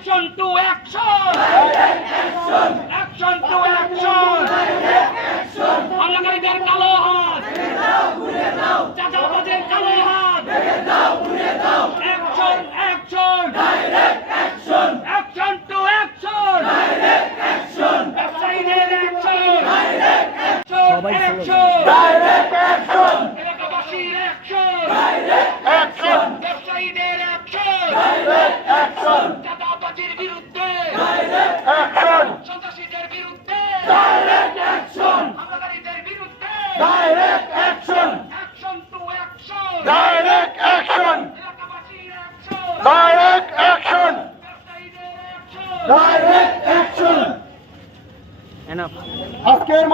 Action to action! Action to action! হামলাকারীদের কালো হাত! চাঁদাবাজের কালো হাত! Action, action! Action to action! ব্যবসায়ীদের action! Action! এলাকাবাসীর action! ব্যবসায়ীদের action! চাঁদাবাজির বিরুদ্ধে সন্ত্রাসীদের বিরুদ্ধে হামলাকারীদের বিরুদ্ধে Action to action! এলাকাবাসীর ব্যবসায়ীদের আজকের